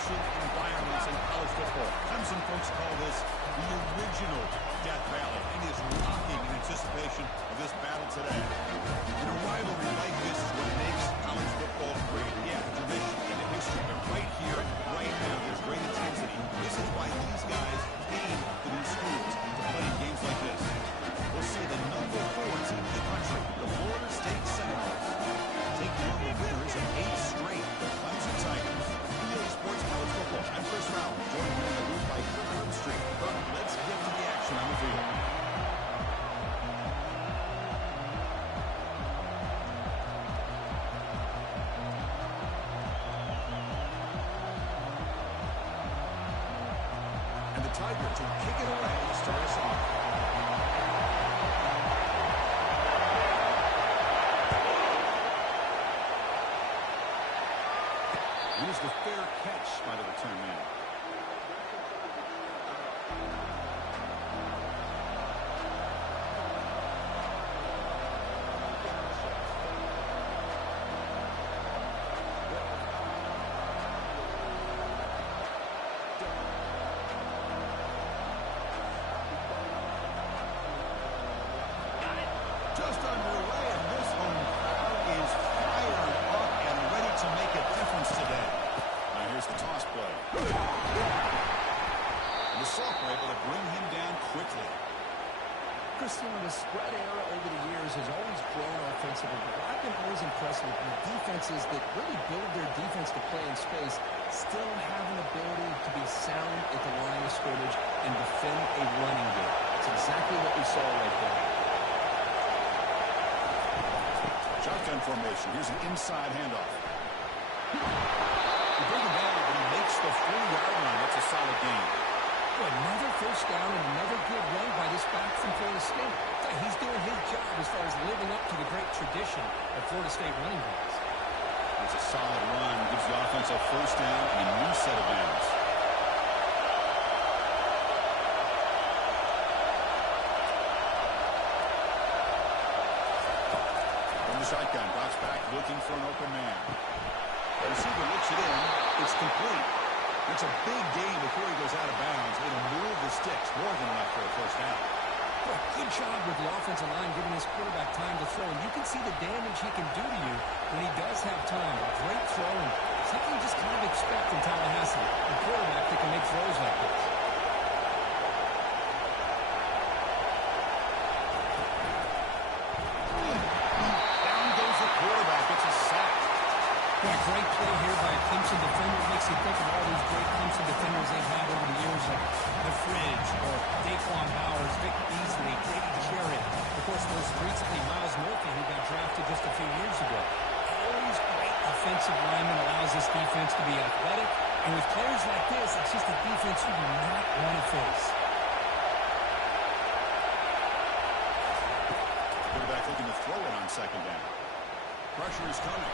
high-passion environments in college football. Clemson folks call this the original Death Valley, and is rocking in anticipation of this battle today. And a rivalry like this is what makes college football great. Yeah, the tradition and the history, but right here, right now, there's great intensity. This is why these guys came to these schools to play in games like this. We'll see the number 4 team in the country, the Florida State Seminoles, taking on the winners of 8 straight, the Clemson Tigers. EA Sports College Football. I'm Chris Rowland, joined here in the booth by Kirk Herbstreit. Kirk, let's get to the action on the field. And the Tigers will kick it away to start us off. Here's the fair catch by the return man. Just underway, and this home crowd is fired up and ready to make a difference today. Now here's the toss play. And the Sophomore able to bring him down quickly. Christian, the spread era over the years has always grown offensively, but I've been always impressed with the defenses that really build their defense to play in space, still have an ability to be sound at the line of scrimmage and defend a running game. It's exactly what we saw right there. Shotgun formation. Here's an inside handoff. They bring him down, but he makes the 4-yard line. That's a solid gain. Another first down and another good run by this back from Florida State. He's doing his job as far as living up to the great tradition of Florida State running backs. It's a solid run. Gives the offense a first down and a new set of downs. From the shotgun, drops back looking for an open man. The receiver looks it in. It's complete. It's a big gain before he goes out of bounds. It'll move the sticks more than enough for a first down. Good job with the offensive line giving his quarterback time to throw. And you can see the damage he can do to you when he does have time. Great throw and something you just kind of expect in Tallahassee. A quarterback that can make throws like this. Down goes the quarterback. It's a sack. Yeah, great play here by a Clemson defender. Makes you think of all these great Clemson defenders they've had over the years, like the Fridge or Daquan Bowers, Vic Beasley, Grady Jarrett. Of course, most recently, Miles Murphy, who got drafted just a few years ago. Always great offensive lineman, allows this defense to be athletic. And with players like this, it's just a defense you do not want to face. Quarterback looking to throw it on second down. Pressure is coming.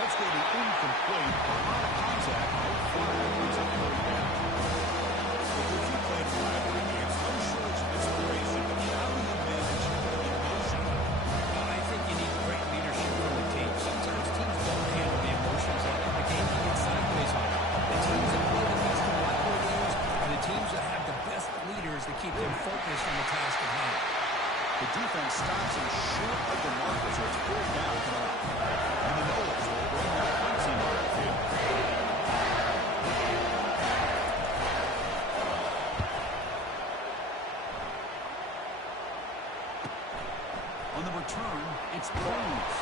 Let's go to incomplete. A lot of contact. Brings up third down. If you played rivalry games, I'm sure it's inspiration, but how do you manage emotion? I think you need great leadership from the team. Sometimes teams don't handle the emotions and the game can get sideways on them. The teams that play the best in rivalry games are the teams that have the best leaders that keep them focused on the task at hand. The defense stops him short of the marker, so it's fourth down coming up. And the Noles will bring their punt team on the field. On the return, it's Jones.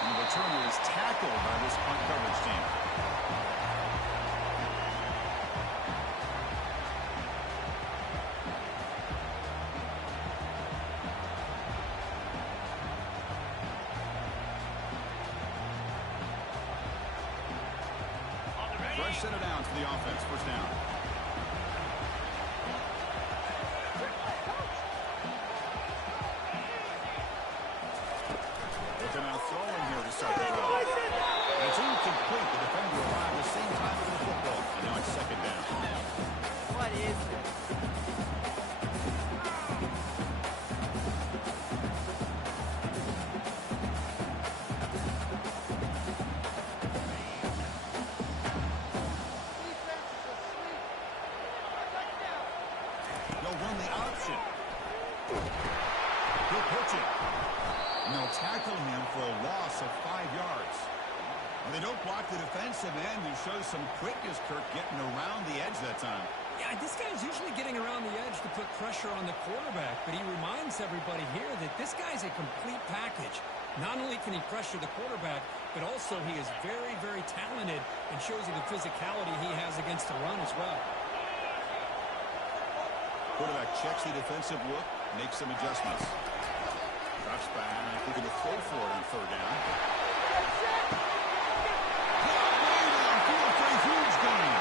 And the returner is tackled by this punt coverage team. Fresh set of downs for the offense. First down. Looking out throwing here to start the drive. It's incomplete. The defender arrived the same time as the football. And now it's second down. What is this? they don't block the defensive end and show some quickness, Kirk, getting around the edge that time. Yeah, this guy's usually getting around the edge to put pressure on the quarterback, but he reminds everybody here that this guy's a complete package. Not only can he pressure the quarterback, but also he is very, very talented and shows you the physicality he has against the run as well. Quarterback checks the defensive look, makes some adjustments. Drops back, looking to throw for it on third down. For a huge gain.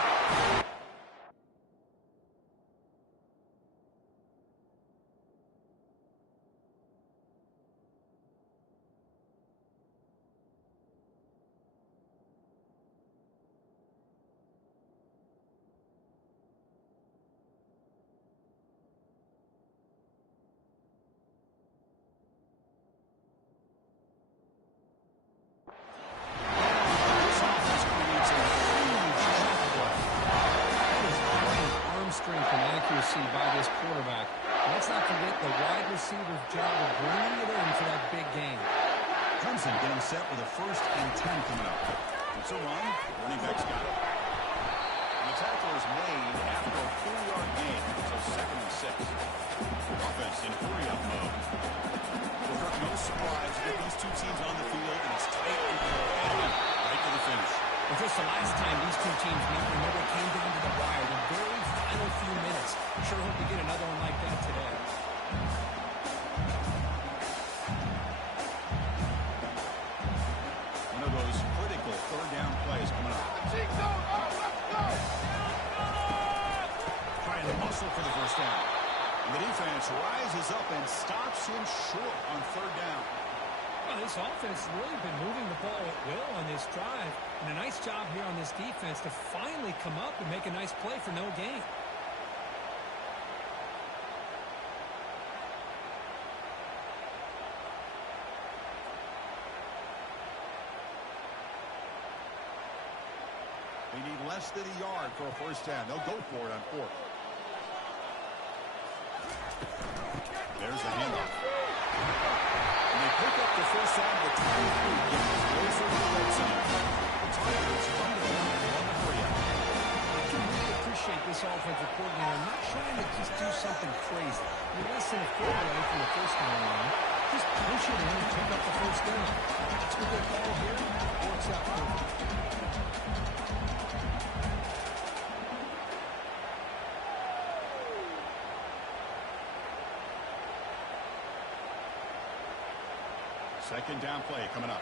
By this quarterback. Let's not forget the wide receiver's job of bringing it in for that big game. Clemson getting set with a 1st and 10 coming up. It's a run. Running back's got it. And the tackle is made after a 4-yard gain. So 2nd and 6. Offense in hurry-up mode. Well, no surprise to get these two teams on the field, and it's tight and competitive right to the finish. Well, just the last time these two teams met, remember, it came down to the wire, the very final few minutes. Sure hope we get another one like that today. One of those critical 3rd down plays coming up. Trying to muscle for the 1st down. And the defense rises up and stops him short on 3rd down. Well, this offense has really been moving the ball at will on this drive. And a nice job here on this defense to finally come up and make a nice play for no gain. They need less than a yard for a 1st down. They'll go for it on 4th. There's the handoff. And they pick up the 1st down to the 23, getting us closer to the red zone. The Tigers run the ball and run the hurry up. I can really appreciate this offensive coordinator not trying to just do something crazy. You're less than a quarter away from the 1st down line. Just push it in and pick up the 1st down. That's what they call here. Works out perfect. Second down play coming up.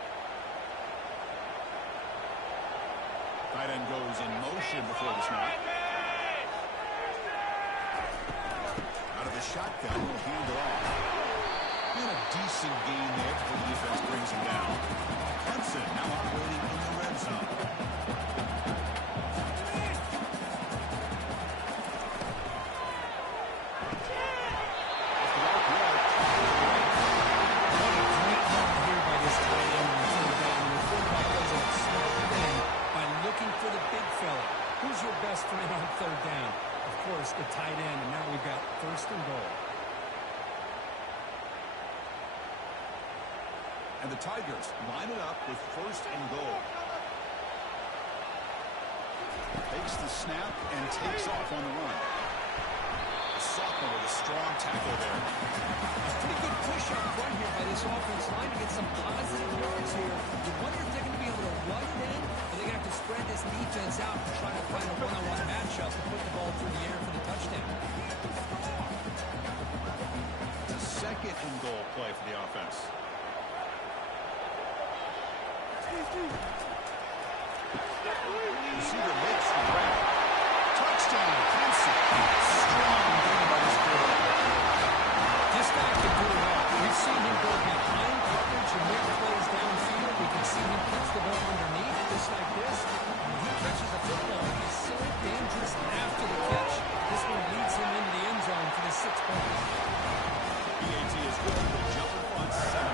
Tight end goes in motion before the snap. Out of the shotgun, will hand it off. And a decent gain there before the defense brings him down. Clemson now operating in the red zone. Who's your best friend on 3rd down? Of course, the tight end, and now we've got 1st and goal. And the Tigers line it up with 1st and goal. Takes the snap and takes off on the run. The sophomore with a strong tackle there. A pretty good push up front here by this offense line to get some positive yards here. You wonder if they're going to be able to run it in, or they're going to have to spread this defense out and try to find a one-on-one matchup to put the ball through the air for the touchdown. It's a 2nd and goal play for the offense. Receiver makes the grab. Touchdown, Clemson. Strong game by this quarterback. This guy can do it all. We've seen him go behind coverage and make plays downfield. We can see him catch the ball underneath, just like this. When he catches the football, he's so dangerous after the catch. This one leads him into the end zone for the 6 points. PAT is good. The jumper on 7.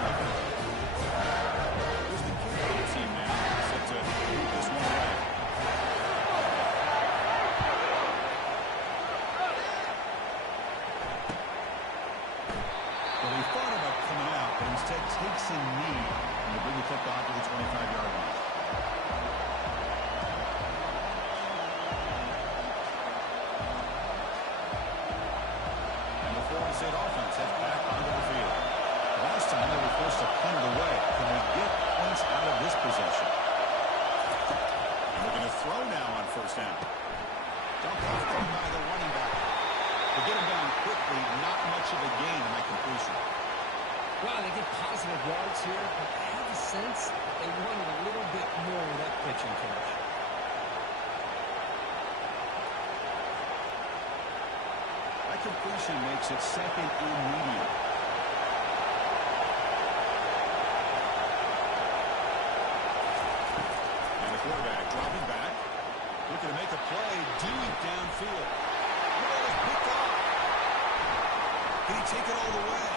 Here's the kick for the team now. Set to move this one away. Well, he thought about coming out, but instead takes a knee and will bring the football to the 25-yard line. completion makes it second and medium. And the quarterback dropping back. Looking to make a play deep downfield. The ball is picked off. Can he take it all the way?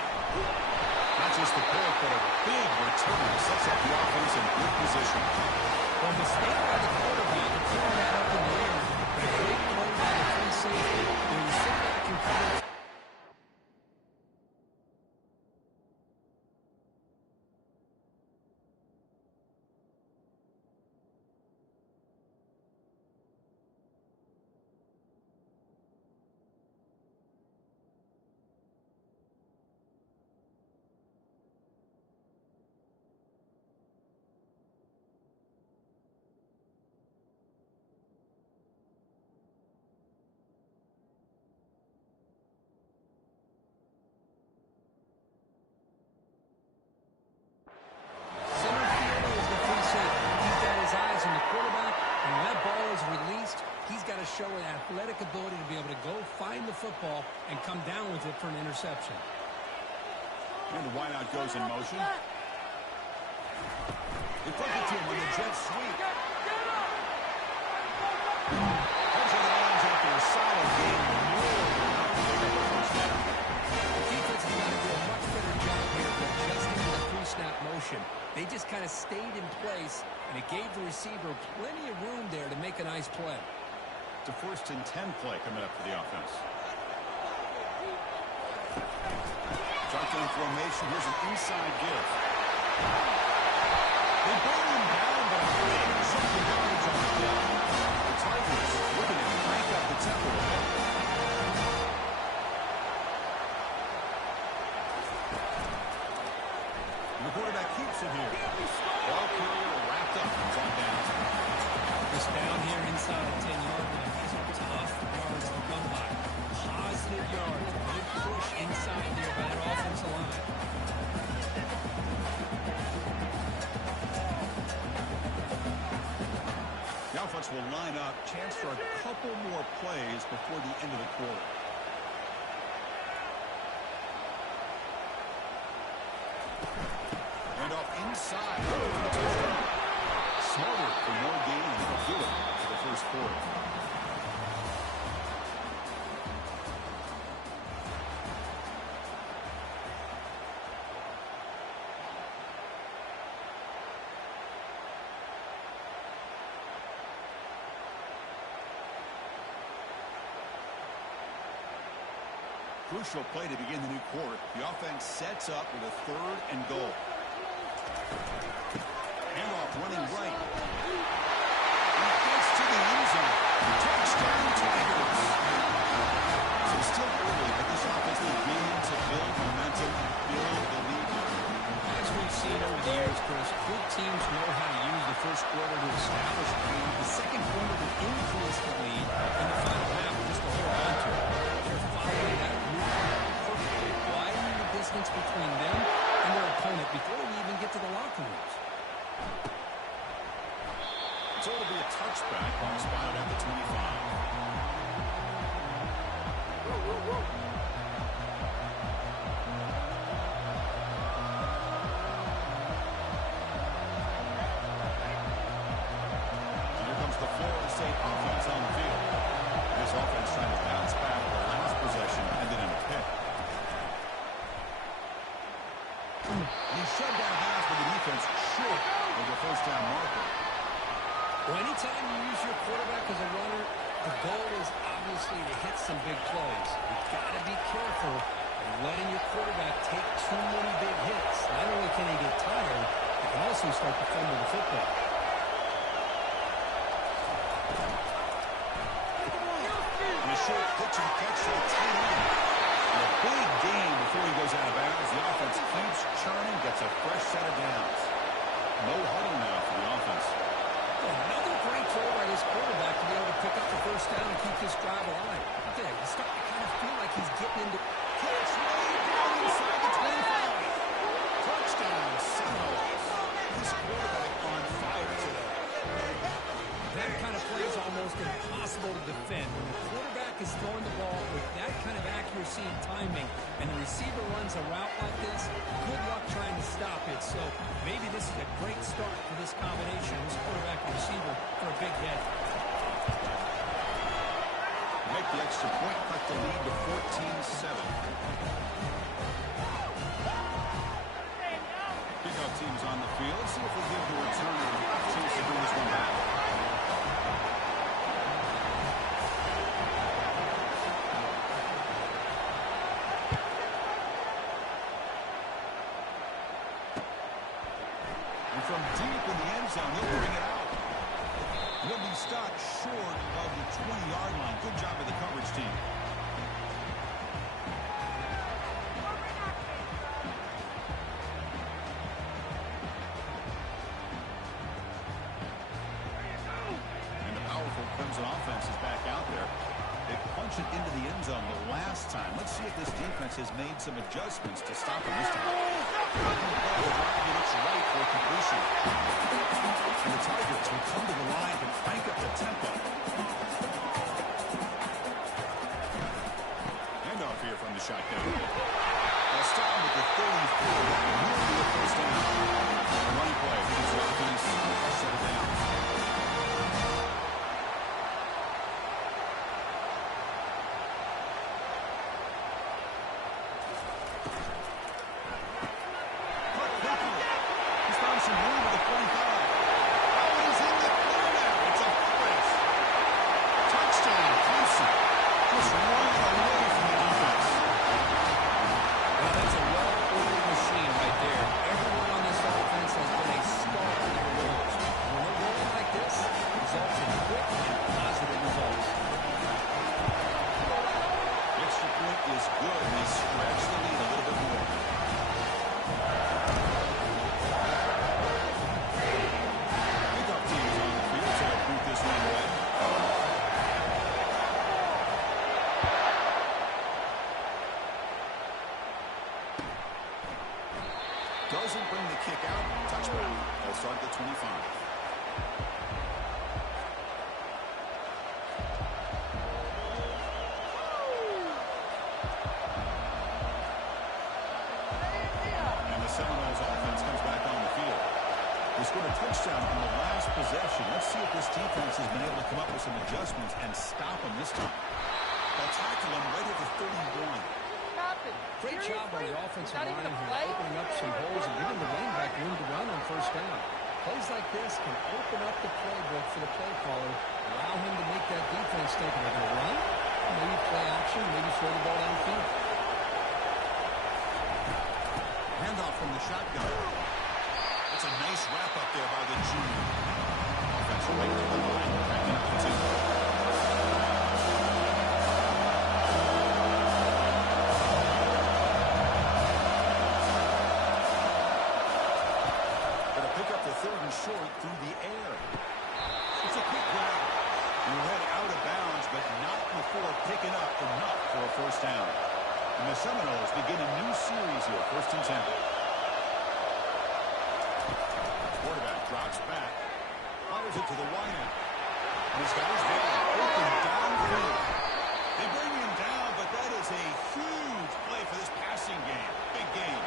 Not just the pick, but a big return. Sets up the offense in good position. Well, mistake by the quarterback to throw that up in the air, but a great throw by the free safety. When you sit back and kind of center fielder is the free safety. He's got his eyes on the quarterback, and when that ball is released, he's got to show an athletic ability to be able to go find the football and come down with it for an interception. And the wideout goes in motion. They flip it to him on the jet sweep. Heads of the lines after a solid game. The defense has got to do a much better job here of adjusting to the pre-snap motion. They just kind of stayed in place, and it gave the receiver plenty of room there to make a nice play. It's a 1st and 10 play coming up for the offense. Shotgun formation. Here's an inside give. They bring him down, but a big chunk of yardage on the play. The Tigers looking to crank up the tempo a bit. And the quarterback keeps it here. Ball carrier wrapped up and brought down. Just down here inside the 10-yard line. These are tough yards to come by. Positive yards. Good push inside there by that offensive line. The offense will line up. Chance for a couple more plays before the end of the quarter. And off inside. Smarter for more gain and they'll do it for the first quarter. Crucial play to begin the new quarter. The offense sets up with a 3rd and goal. Handoff running right. And it gets to the end zone. Touchdown Tigers. So still early, but this offense beginning to build momentum and build the lead here. As we've seen over the years, Chris, good teams know how to use the first quarter to establish a lead. The second quarter to increase the lead, and the final half just to hold on to it. They're following that perfectly, widening the distance between them and their opponent before we even get to the locker rooms. So it'll be a touchback spotted at the 25. Here comes the Florida State offense on the field. This offense trying to bounce back. The last possession ended in a pick. And he shoved out half of the defense short of the first down marker. Well, anytime you use your quarterback as a runner, the goal is obviously to hit some big plays. You've got to be careful of letting your quarterback take too many big hits. Not only can he get tired, he can also start to fumble the football. And a short pitch and catch to the tight end. And a big gain before he goes out of bounds. The offense keeps churning, gets a fresh set of downs. No huddle now for the offense. Another great throw by this quarterback to be able to pick up the first down and keep this drive alive. Okay, he's starting to kind of feel like he's getting into... Catch way down inside the 25. Touchdown, Seminoles. This quarterback on fire today. That kind of play is almost impossible to defend. When the quarterback is throwing the ball with that kind of accuracy and timing, and the receiver runs a route like this, good luck trying to stop it. So maybe this is a great start for this combination, this quarterback and receiver, for a big hit. Make the extra point, cut the lead to 14-7. Kickoff teams on the field. See if we'll give the returner a chance to bring this one back. And from deep in the end zone, he'll bring it out. He'll be stopped short of the 20-yard line. Good job of the coverage team. And the powerful Clemson offense is back out there. They punch it into the end zone the last time. Let's see if this defense has made some adjustments to stop him this time. He looks right for completion. And the Tigers will come to the line and crank up the tempo. Handoff here from the shotgun. They'll stop him at the 34. He'll be the first down. Running play. Gives the offense a set of downs. He's found some room at the 45. Oh, he's in the clear now. It's a race. Touchdown, Clemson. Just running away from the defense. Well, that's a well-ordered machine right there. Everyone on this offense has been a star in their roles. When they're rolling like this, results in quick and positive results. The extra point is good, and they stretch the lead a little bit more. Kickoff team is on the field to boot this one away. Doesn't bring the kick out. Touchback. They'll start at the 25. And the Seminoles offense comes back on the field. They scored a touchdown on the last possession. Let's see if this defense has been able to come up with some adjustments and stop them this time. They'll tackle him right at the 31. Great job by the offensive line here, opening up some holes and giving the running back room to run on first down. Plays like this can open up the playbook for the play caller, allow him to make that defense think, are they going to run? Maybe play action, maybe throw the ball downfield. Handoff from the shotgun. That's a nice wrap up there by the junior. Offense right to the line, backing up the 2. Third and short through the air. It's a quick grab. You're head out of bounds, but not before picking up enough for a first down. And the Seminoles begin a new series here, 1st and 10. Quarterback drops back, fires it to the wide end. And he's got his man open downfield. They bring him down, but that is a huge play for this passing game. Big game.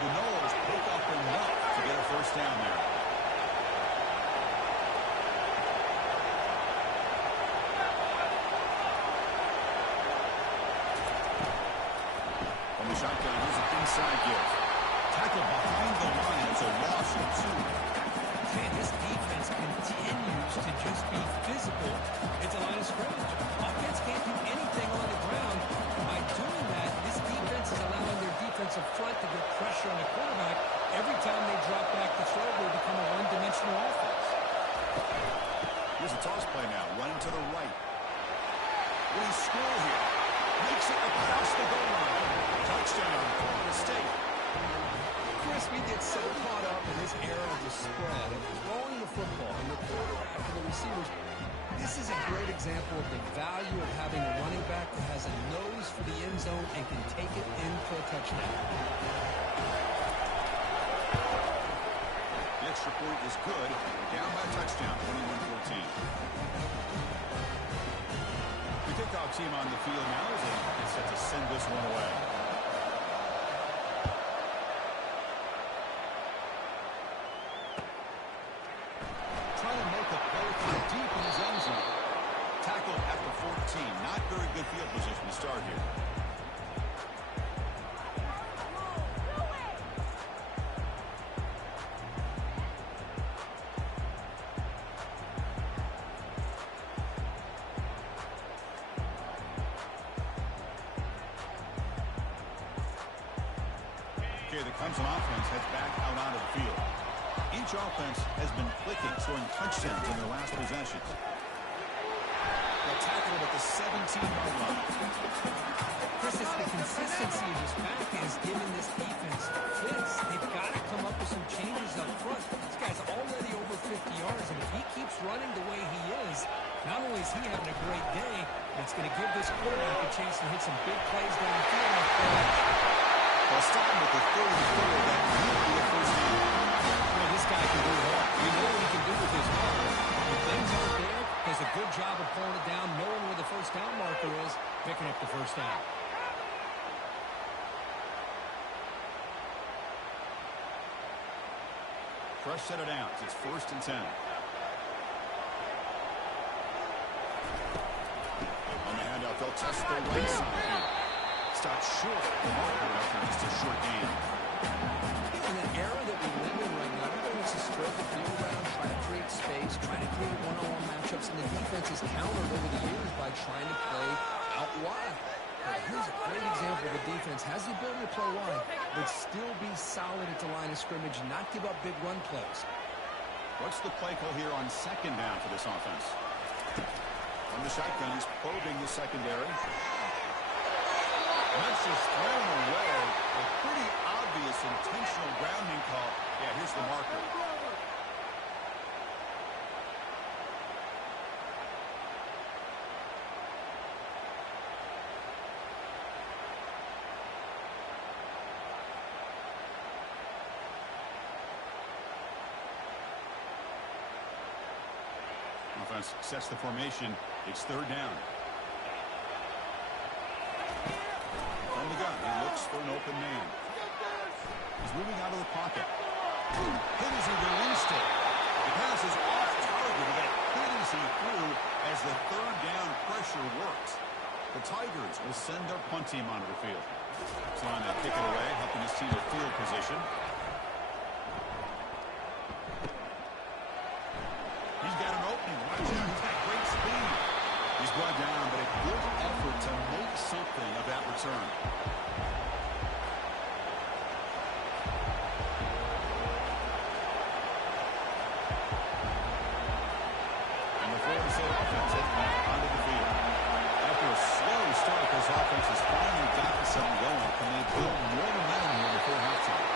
The Noles pick up enough to get a first down there. From the shotgun, here's an inside give. Tackle behind the line. It's a loss of 2. Man, this defense continues to just be physical at the line of scrimmage. Offense can't do anything on the ground. By doing that, this defense is allowing their defensive front to get pressure on the quarterback. Every time they drop back to throw, they become a one-dimensional offense. Here's a toss play now, running to the right. Will he score here? Makes it across the goal line. Touchdown, Florida State. Chris, we get so caught up in this era of the spread, of throwing the football, and the quarterback and the receivers. This is a great example of the value of having a running back that has a nose for the end zone and can take it in for a touchdown. The extra point is good. Down by a touchdown, 21-14. The kickoff team on the field now as they get set to send this one away. Trying to make a play from deep in his own zone. Tackle at the 14. Not very good field position to start here. Okay, the Clemson offense heads back out onto the field. Each offense has been clicking, scoring touchdowns in their last possessions. They'll tackle it at the 17-yard line. Chris, it's the consistency of this back is giving this defense fits. They've got to come up with some changes up front. This guy's already over 50 yards, and if he keeps running the way he is, not only is he having a great day, but it's going to give this quarterback a chance to hit some big plays down the field. Well, starting with the 34, that will be a first down. Well, this guy can do it all. We know what he can do with his arm. When things aren't there, does a good job of pulling it down, knowing where the first down marker is, picking up the first down. Fresh set of downs. It's 1st and 10. On the handout, they'll test the right side here. Stopped short. The marker after just a short gain. In an era that we live in right now, everybody wants to spread the field around, try to create space, try to create one-on-one matchups, and the defense has countered over the years by trying to play out wide. But here's a great example of a defense has the ability to play wide, but still be solid at the line of scrimmage and not give up big run plays. What's the play call here on 2nd down for this offense? From the shotgun, he's probing the secondary. That's just thrown away. A pretty obvious intentional grounding call. Yeah, here's the marker. Offense sets the formation. It's 3rd down. On the gun, he looks for an open man. He's moving out of the pocket. Hit as he released it. The pass is off target. He got hit as he threw as the 3rd down pressure worked. The Tigers will send their punt team onto the field. Trying to kick it away, helping his team with field position. He's got an opening. Watch out. He's got great speed. He's brought down, but a good effort to make something of that return. And the Florida State offense heads back onto the field. After a slow start, this offense has finally gotten something going. Can they build more momentum here before halftime?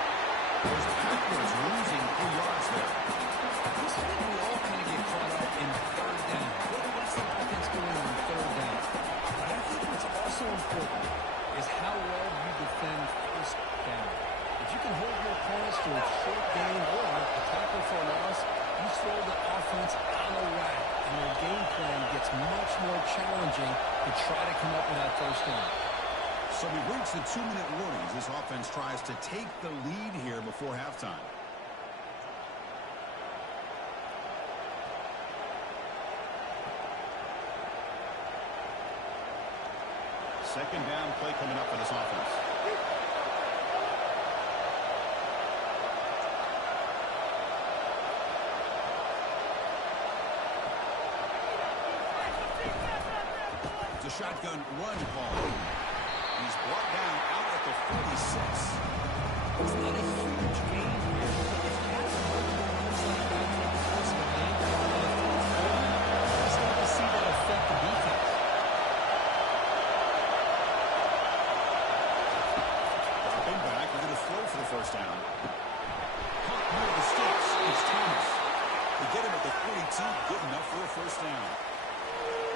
Goes backwards, losing 3 yards there. This is when we all kind of get caught up in 3rd down. What's the offense doing on 3rd down? But I think what's also important is how well you defend 1st down. If you can hold your opponents to a short gain or a tackle for a loss, you throw the offense out of whack, and their game plan gets much more challenging to try to come up with that 1st down. So we've reached the 2-minute warnings. This offense tries to take the lead here before halftime. Second down play coming up for this offense. It's a shotgun run call. He's brought down out at the 46. It's not a huge gain here, but if you have multiple runs like that throughout the course of the game, you start to see that affect the defense. Dropping back, we're going to throw for the 1st down. Caught near the sticks. It's Thomas. They get him at the 42. Good enough for a 1st down.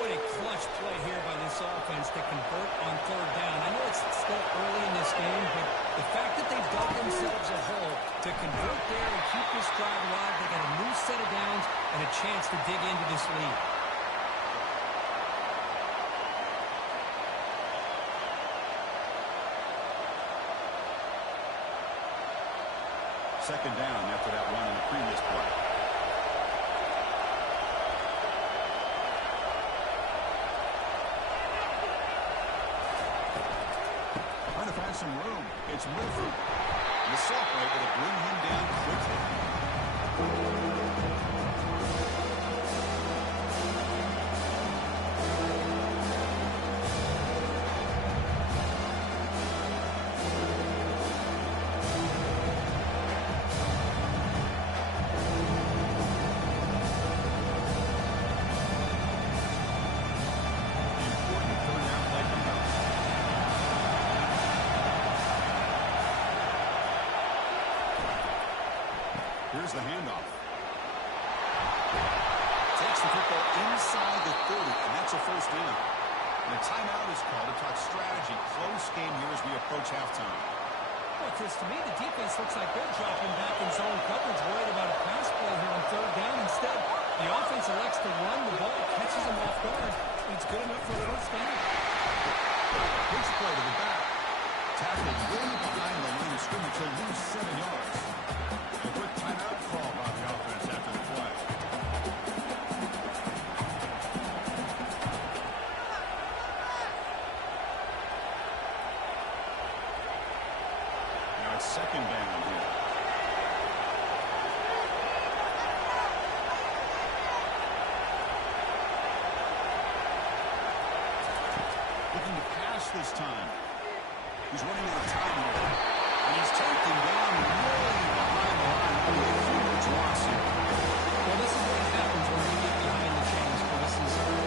What a clutch play here by this offense to convert on 3rd down. I know it's still early in this game, but the fact that they've dug themselves a hole to convert there and keep this drive alive, they got a new set of downs and a chance to dig into this lead. second down after that run on the previous play. Trying to find some room. It's Murphy. And the sophomore able to bring him down quickly. Here's the handoff. Takes the football inside the 30, and that's a first down. And a timeout is called to talk strategy. Close game here as we approach halftime. Well, Chris, to me, the defense looks like they're dropping back in zone coverage, worried about a pass play here on third down. Instead, the offense elects to run the ball, catches them off guard, and it's good enough for a first down. Pitch play to the back. Tackled way behind the line of scrimmage. He'll lose 7 yards. A quick timeout call by the offense after the play. Now it's second down here. Looking to pass this time. He's running out of time with that. And he's taken down way behind the line. Only a few yards lost here. Well, this is what happens when you get behind the chains, Chris.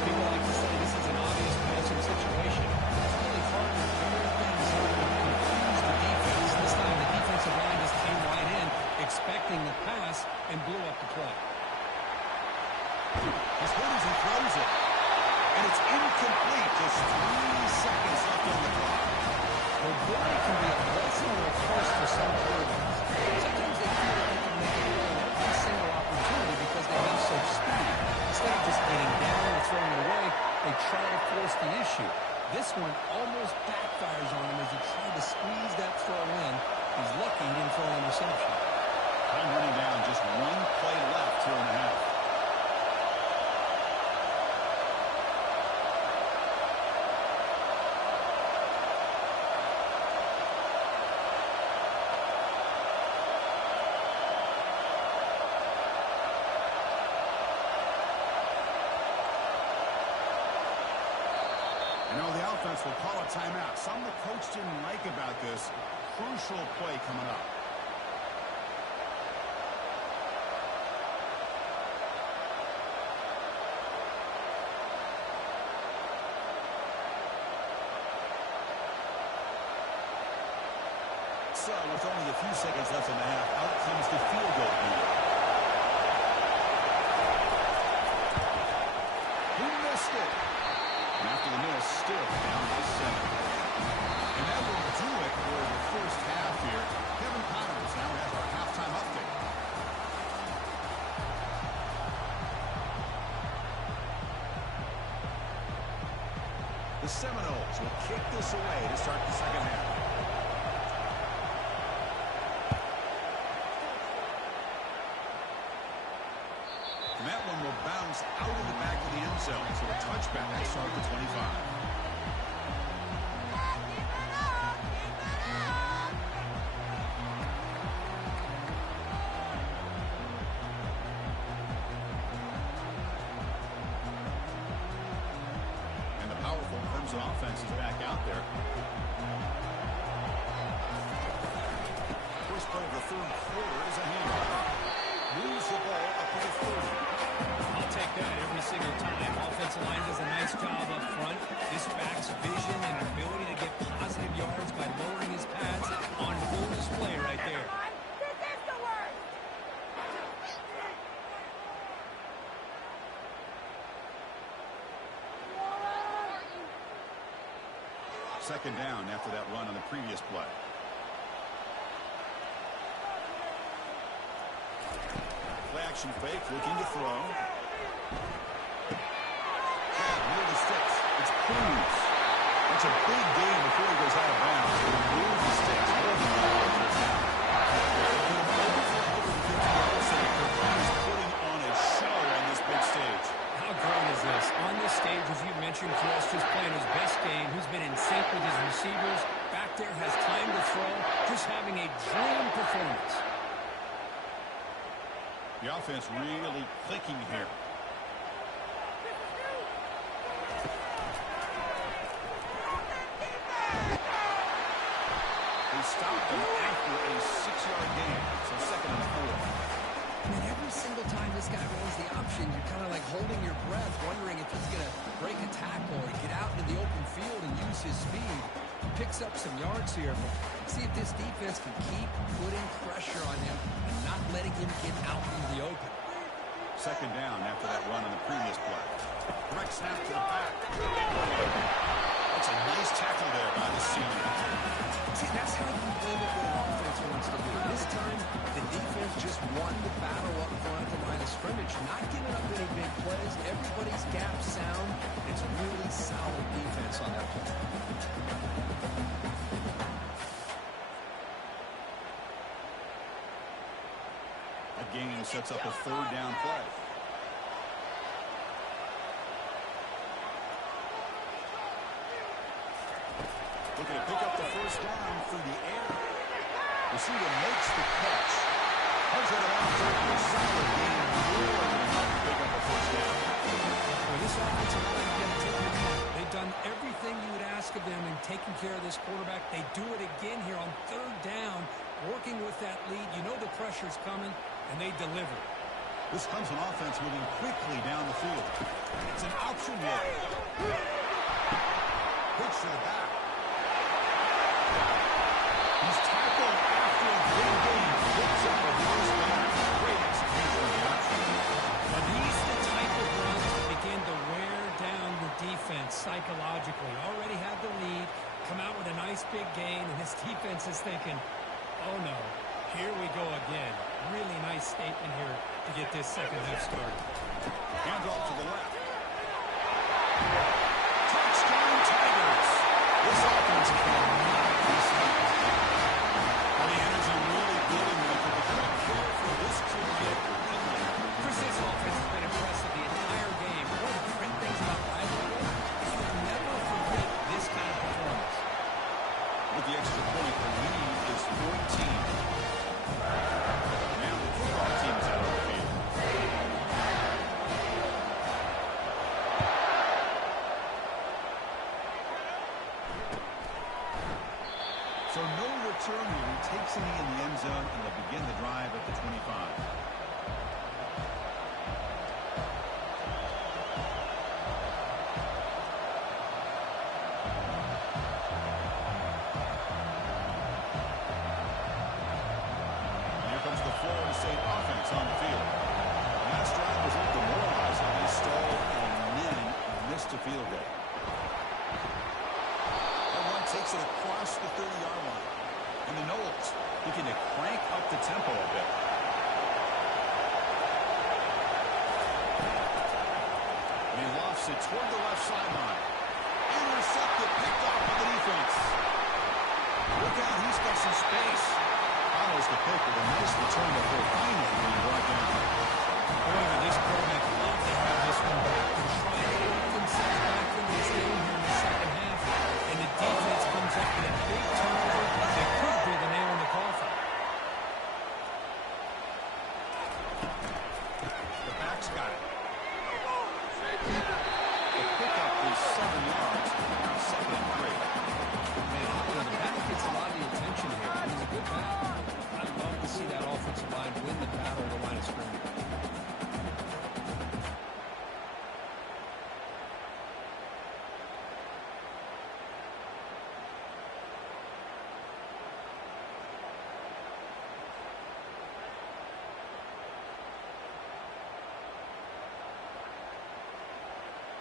People like to say this is an obvious passing situation. It's really hard to figure things out and confuse the defense. This time the defensive line just came right in, expecting the pass, and blew up the play. His hoodies and throws it. And it's incomplete. Just 3 seconds left on the clock. Well, boy, it can be a blessing or a curse for some quarterbacks. Sometimes they feel like they can make a play on every single opportunity because they have such speed. Instead of just getting down or throwing it away, they try to force the issue. This one almost backfires on him as he tried to squeeze that throw in. He's lucky he didn't throw an interception. Time running down. Just 1 play left here in the half. You know, the offense will call a timeout. Something the coach didn't like about this. Crucial play coming up. So, with only a few seconds left in the half, out comes the field goal unit. He missed it. And after the miss, still down by 7. And that will do it for the first half here. Kevin Connors now has our halftime update. The Seminoles will kick this away to start the second half. And that one will bounce out of the back of the end zone. So a touchback to start the 25. And the powerful Crimson offense is back out there. First play of the third quarter is a handoff. Moves the ball up to the 30. I'll take that every single time. Offensive line does a nice job up front. This back's vision and ability to get positive yards by lowering his pads on full display right there. This is the worst. Second down after that run on the previous play. Play action fake, looking to throw. Near the sticks. It's Cruz. It's a big game before he goes out of bounds. He moves the sticks. Yes, on this stage, as you mentioned, Chris, just playing his best game. He's been in sync with his receivers. Back there, has time to throw. Just having a dream performance. The offense really clicking here. They stopped them after a 6-yard gain. So 2nd and 4. And every single time this guy runs the option, you're kind of like holding your breath, wondering if he's going to break a tackle or get out into the open field and use his speed. He picks up some yards here, but see if this defense can keep putting pressure on him and not letting him get out into the open. 2nd down after that run on the previous play. Direct snap to the back. That's a nice tackle there by the senior. See, that's how you limit what an offense wants to do. This time, the defense just won the battle up front at the line of scrimmage, not giving up any big plays. Everybody's gap sound. It's really solid defense on that play. A gain sets up a 3rd down play. Looking to pick up the 1st down through the air. Receiver makes the catch. Heads it around to a solid gain. More than enough to pick up the 1st down. Well, this offensive line, you got to take them out. They've done everything you would ask of them in taking care of this quarterback. They do it again here on 3rd down, working with that lead. You know the pressure's coming, and they deliver. This comes an offense moving quickly down the field. It's an option look. Pitch to the back. He's tackled after a big gain. Flips up a first down. Great execution of the option. But he's the type of runs that begin to wear down the defense psychologically. Already had the lead, come out with a nice big gain, and his defense is thinking, oh no, here we go again. Really nice statement here to get this 2nd half started. Hands off to the left. Touchdown Tigers. This offense cannot be stopped. Well, the energy really building there for the correct goal for this to get ugly. Chris, this offense has been impressive the entire game. One of the great things about rivalry is you'll never forget this kind of performance. With the extra point, the lead is 14. Now the football team's out of the field. So no return here. He takes a knee in the end zone, and they'll begin the drive at the 25. Florida State offense on the field. The last drive was a little demoralizing. They stalled and then missed a field goal. That one takes it across the 30-yard line. And the Knowles looking to crank up the tempo a bit. And he lofts it toward the left sideline. Intercepted, picked off by the defense. Look out, he's got some space. Follows the pick with a nice return before finally being brought down. Boy, this quarterback love to have this one back. They're trying to work themselves back into this game here in the 2nd half. And the defense comes up with a big turnover that could be the nail in the coffin. The back's got it. The pickup is 7 yards. Now 2nd and 3. Man, you know, the back gets a lot of the attention here. He's a good back. I'd love to see that offensive line win the battle of the line of scrimmage.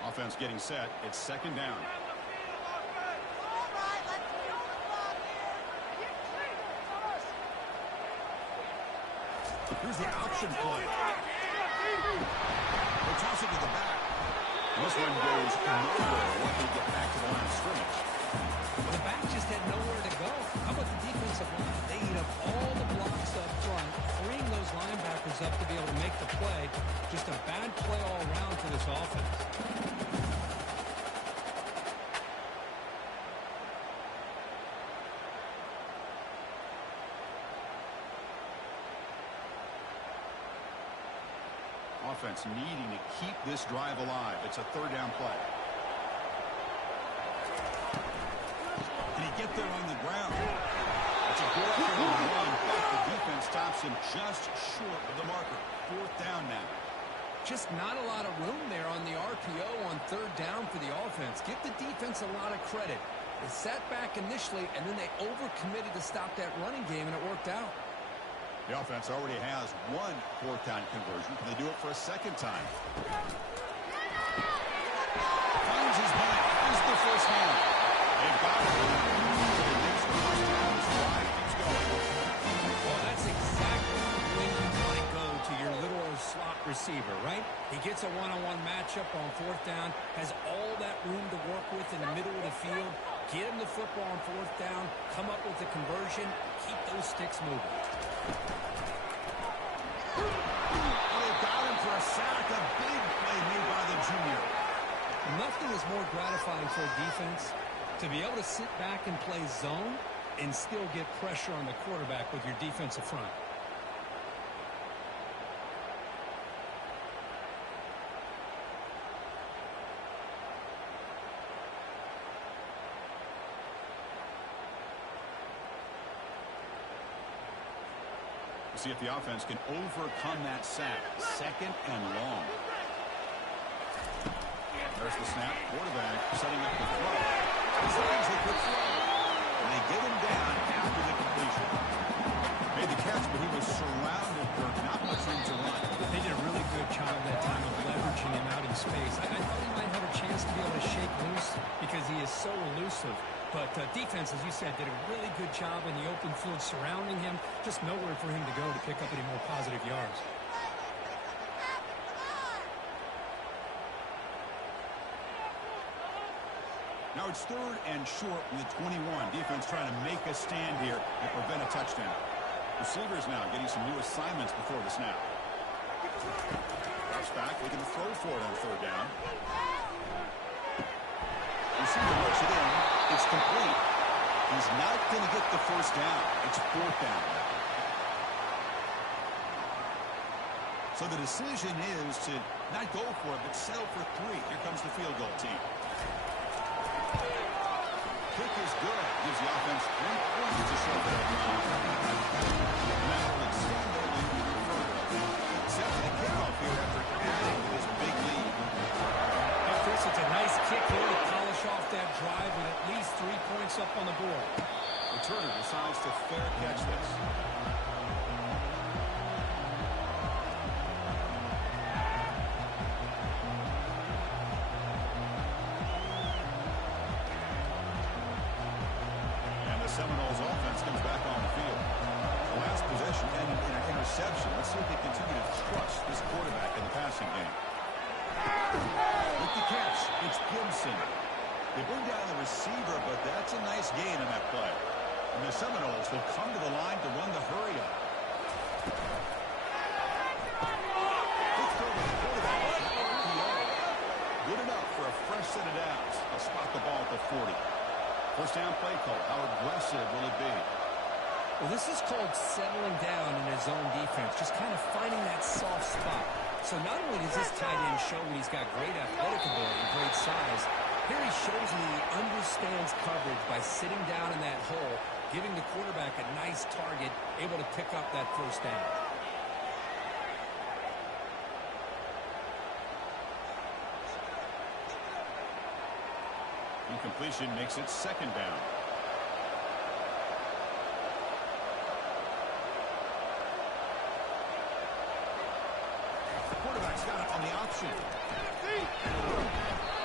Offense getting set. It's 2nd down. Here's the option play. They toss it to the back. This one goes nowhere once they get back to the line of scrimmage. The back just had nowhere to go. How about the defensive line? They eat up all the blocks up front, freeing those linebackers up to be able to make the play. Just a bad play all around for this offense. offense needing to keep this drive alive. It's a third down play. Can he get there on the ground? It's a good run. The defense stops him just short of the marker. Fourth down now. Just not a lot of room there on the RPO on third down for the offense. Give the defense a lot of credit. They sat back initially, and then they overcommitted to stop that running game, and it worked out. The offense already has one fourth down conversion. Can they do it for a second time? Finds his man. Is the first down. They've got it. The next first down drive keeps going. Well, that's exactly when you want to go to your little slot receiver, right? He gets a one-on-one matchup on fourth down, has all that room to work with in the middle of the field. Get him the football on fourth down, come up with a conversion, keep those sticks moving. They got him for a sack. A big play made by the junior. Nothing is more gratifying for a defense to be able to sit back and play zone and still get pressure on the quarterback with your defensive front. See if the offense can overcome that sack. Second and long. There's the snap. Quarterback setting up the throw. Designs a good throw. And they get him down after the completion. Made the catch, but he was surrounded, Kirk. Not much room to run. They did a really good job that time of leveraging him out in space. I thought he might have a chance to be able to shake loose because he is so elusive. But defense, as you said, did a really good job in the open field surrounding him. Just nowhere for him to go to pick up any more positive yards. Now it's third and short from the 21. Defense trying to make a stand here and prevent a touchdown. Receivers now getting some new assignments before the snap. Drops back, looking to throw for it on third down. Receiver looks it in. It's complete. He's not going to get the first down. It's fourth down. So the decision is to not go for it, but settle for 3. Here comes the field goal team. Kick is good. Gives the offense 3 points to show for that drive. Now will extend their lead even further. Set for the kickoff here after adding to this big lead. Hey, Chris, it's a nice kick here to polish off that drive with at least 3 points up on the board. Returner decides to fair catch this. Seminoles offense comes back on the field. The last possession ended in an interception. Let's see if they continue to trust this quarterback in the passing game. With the catch, it's Gibson. They bring down the receiver, but that's a nice gain on that play. And the Seminoles will come to the line to run the hurry up. Good enough for a fresh set of downs. They'll spot the ball at the 40. First down play call. How aggressive will it be? Well, this is called settling down in his own defense, just kind of finding that soft spot. So not only does this tight end show that he's got great athletic ability and great size, here he shows me he understands coverage by sitting down in that hole, giving the quarterback a nice target, able to pick up that first down. Incompletion makes it second down. The quarterback's got it on the option.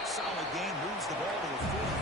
Solid gain, moves the ball to the 43.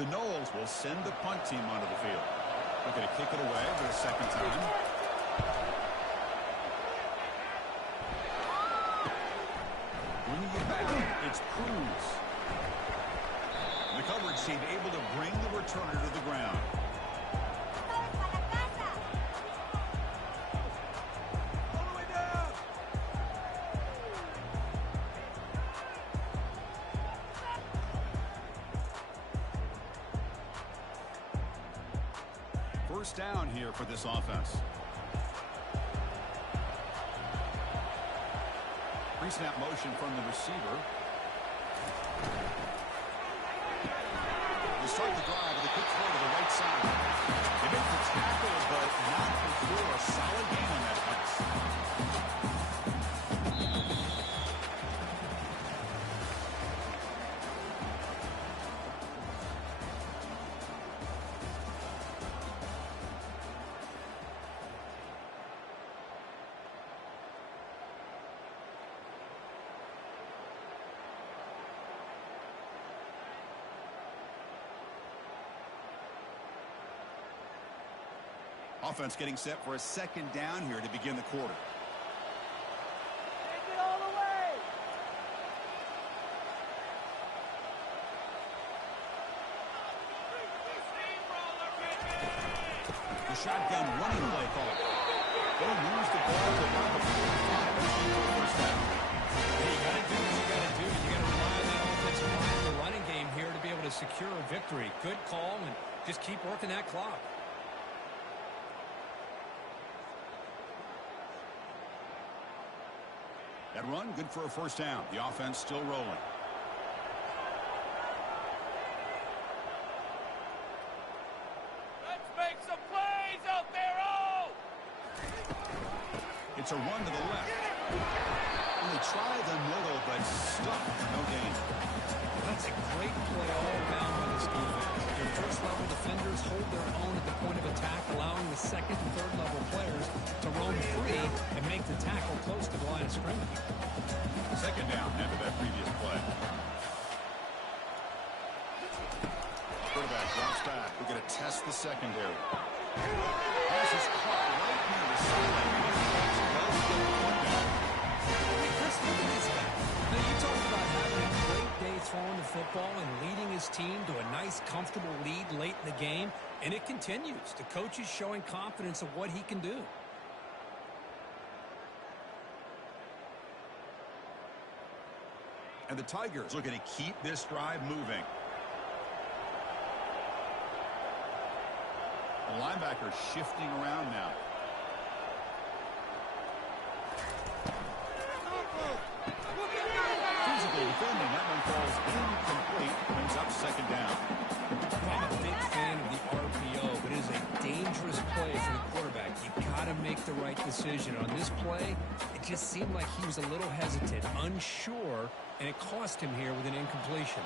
The Noles will send the punt team onto the field. They're going to kick it away for the second time. Bringing it back, it's Cruz. The coverage team able to bring the returner to the ground. First down here for this offense. Pre-snap motion from the receiver. They start the drive with a quick throw to the right side. They make the tackle, but not before a solid gain on that pass. Offense getting set for a second down here to begin the quarter. Take it all the way. The shotgun running play call. They lose the ball around the 45 and on for the first down. Hey, you got to do what you got to do. You got to rely on that offensive line in the running game here to be able to secure a victory. Good call, and just keep working that clock. That run, good for a first down. The offense still rolling. Let's make some plays out there, oh! It's a run to the left. And they try the middle, but stuck. No gain. That's a great play all around by this defense. Their first-level defenders hold their own at the point of attack, allowing the second and third-level players to roam free and make the tackle close to the line of scrimmage. Second down after that previous play. Quarterback drops back. We're going to test the secondary. Pass is caught right near the sideline. Chris, look at this guy. Now, you talk about having a great day throwing the football and leading his team to a nice, comfortable lead late in the game, and it continues. The coach is showing confidence of what he can do. And the Tigers looking to keep this drive moving. The linebacker shifting around now. Physical defending. That one falls incomplete. Brings up second down. I'm a big fan of the RPO, but it is a dangerous play for the quarterback. You've got to make the right decision. On this play, it just seemed like he was a little hesitant, unsure, and it cost him here with an incompletion.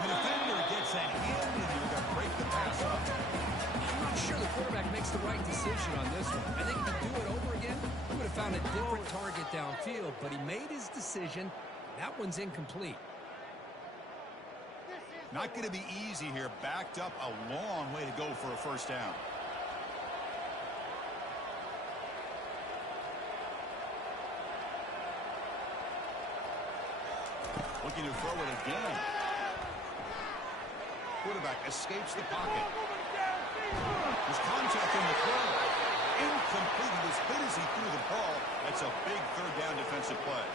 The defender gets a hand in there to break the pass up. I'm not sure the quarterback makes the right decision on this one. I think if he do it over again, he would have found a different target downfield, but he made his decision. That one's incomplete. Not going to be easy here. Backed up a long way to go for a first down. Looking to throw it again. Quarterback escapes the pocket. There's contact in the throw. Incomplete. He was hit as he threw the ball. That's a big third down defensive play.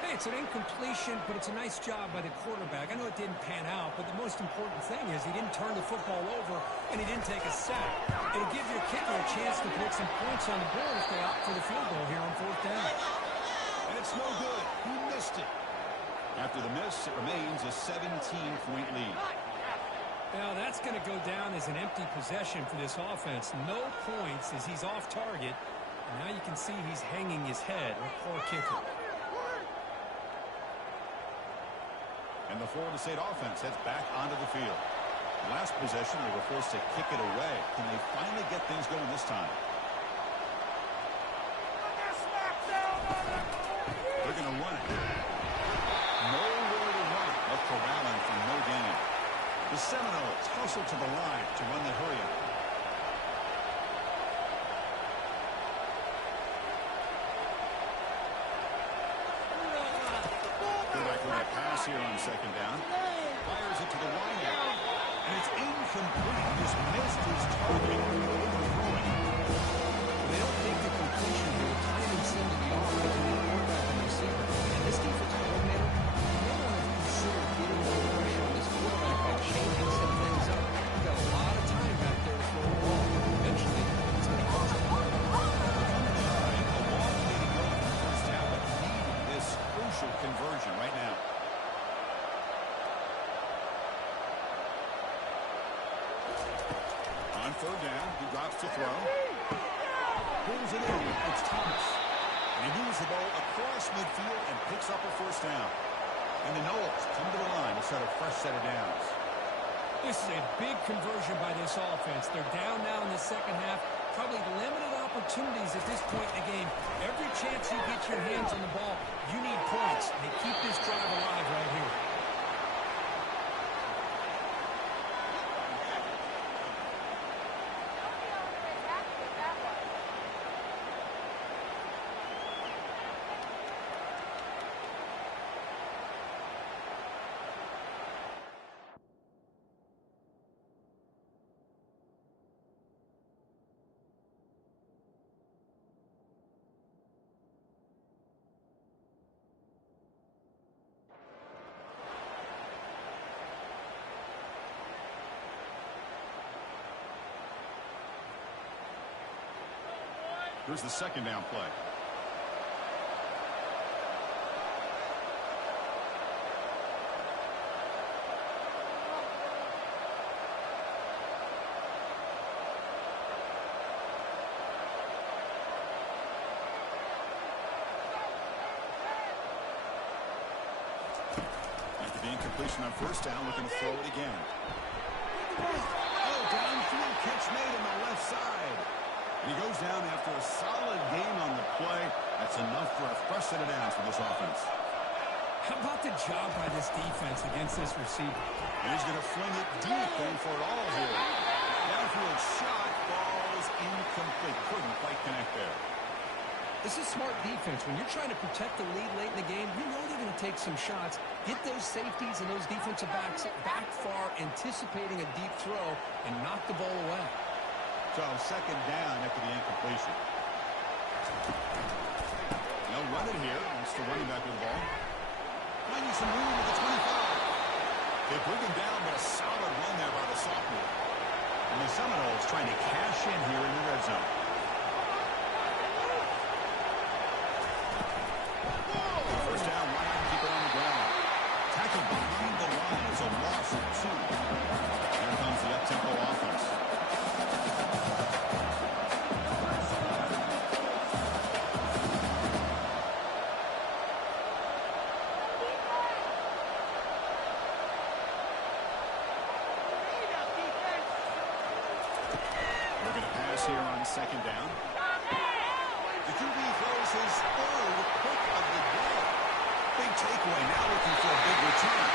Hey, it's an incompletion, but it's a nice job by the quarterback. I know it didn't pan out, but the most important thing is he didn't turn the football over and he didn't take a sack. It'll give your kicker a chance to put some points on the board if they opt for the field goal here on fourth down. And it's no good. He missed it. After the miss, it remains a 17-point lead. Now, that's going to go down as an empty possession for this offense. No points as he's off target. And now you can see he's hanging his head. A poor kicker. And the Florida State offense heads back onto the field. Last possession, they were forced to kick it away. Can they finally get things going this time? They're going to run it. Nowhere to run. Left corralling for no gain. The Seminoles hustle to the line to run the hurry-up. Quarterback with a pass here on second down. Fires it to the wide out. And it's incomplete. He just missed his target. Overthrowing. They don't take the completion here. The timing seemed to be off between the quarterback and the receiver. And this defense coordinator, they want to consider getting more pressure on this quarterback by changing some things up. He's got a lot of time back there to throw the ball. Eventually, it's going to cost him. A long way to go for the first down, but needing this crucial conversion right now. On third down, he drops to throw. Pulls it in. It's Thomas. And he moves the ball across midfield and picks up a first down. And the Noles come to the line to set a fresh set of downs. This is a big conversion by this offense. They're down now in the second half. Probably limited opportunities at this point in the game. Every chance you get your hands on the ball, you need points. They keep this drive alive right here. Here's the second down play. After the incompletion on first down, looking to throw it again. Oh, downfield catch made on the left side. And he goes down after a solid gain on the play. That's enough for a fresh set of downs for this offense. How about the job by this defense against this receiver? And he's going to fling it deep, going for it all here. Downfield shot falls incomplete. Couldn't quite connect there. This is smart defense. When you're trying to protect the lead late in the game, you know they're going to take some shots, get those safeties and those defensive backs back far, anticipating a deep throw, and knock the ball away. So second down after the incompletion. They'll run it here. It's the running back with the ball. Finding some room at the 25. They bring him down, but a solid run there by the sophomore. And the Seminoles trying to cash in here in the red zone. First down, why not keep it on the ground? Tackle behind the line is a loss of 2. Here comes the up-tempo offense. Here on second down. The QB throws his third pick of the day. Big takeaway, now looking for a big return.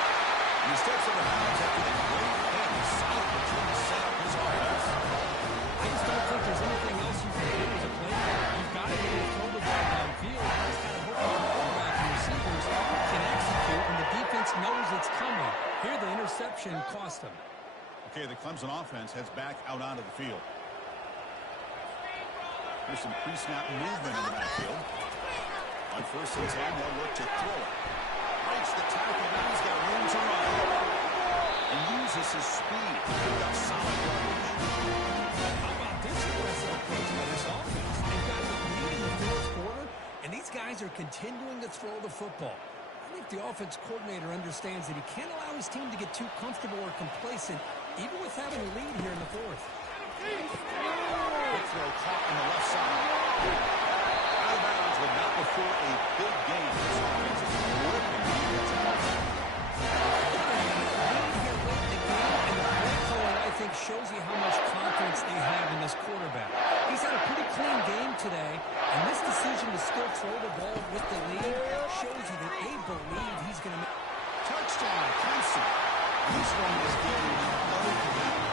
And he steps out of bounds after that great hit. A solid return to set up his offense. I just don't think there's anything else you can do as a player. You've got to be able to throw the ball downfield. You just got to hope your quarterback and receivers can execute, and the defense knows it's coming. Here, the interception cost them. Okay, the Clemson offense heads back out onto the field. There's some pre-snap movement in the backfield. On first and 10, they'll look to throw it. Breaks the tackle, now he's got room to run. And uses his speed. He's got solid range. How about this aggressive approach by this offense? They've got the lead in the fourth quarter, and these guys are continuing to throw the football. I think the offense coordinator understands that he can't allow his team to get too comfortable or complacent, even with having a lead here in the fourth. Big throw caught on the left side. Out of bounds, but not before a big gain. This offense is ripping defensive line. And the play call his quarterback. He's had a pretty clean game today, and this decision to still throw the ball with the lead shows you that they believe he's going to make. Touchdown, Clemson. This one is getting low to that